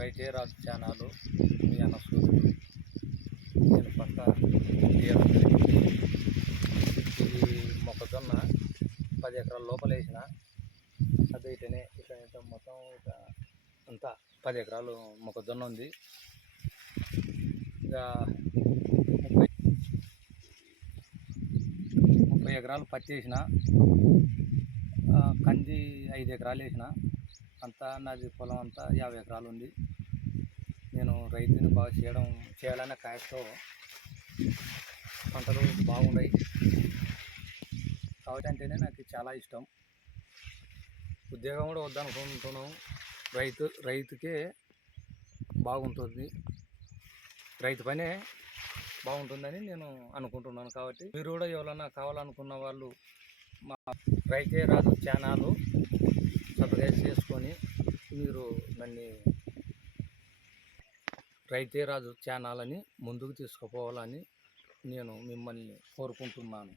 రైతే రాజు ఛానల్ మీ అన్న సూర్యుడు. నేను పంట వేయడం జరిగింది. ఇది మొక్కజొన్న 10 ఎకరాల లోపల వేసిన. అది ఇటనే ఇక మొత్తం ఇక అంతా 10 ఎకరాలు మొక్కజొన్న ఉంది. ఇక 30 ఎకరాలు పత్తి వేసిన. కంది 5 ఎకరాలు వేసిన. అంతా నాది పొలం అంతా 50 ఎకరాలు ఉంది. నేను రైతుని బాగా చేయాలనే కాయతో పంటలు బాగున్నాయి కాబట్టి అంటేనే నాకు చాలా ఇష్టం. ఉద్యోగం కూడా వద్దనుకుంటున్నాం. రైతుకే బాగుంటుంది, రైతు పనే బాగుంటుందని నేను అనుకుంటున్నాను. కాబట్టి మీరు కూడా ఎవరైనా కావాలనుకున్న వాళ్ళు మా రైతే రాజు ఛానల్ సబ్స్క్రైబ్ చేసుకొని మీరు నన్ను రైతే రాజు ఛానల్ అని ముందుకు తీసుకుపోవాలని నేను మిమ్మల్ని కోరుకుంటున్నాను.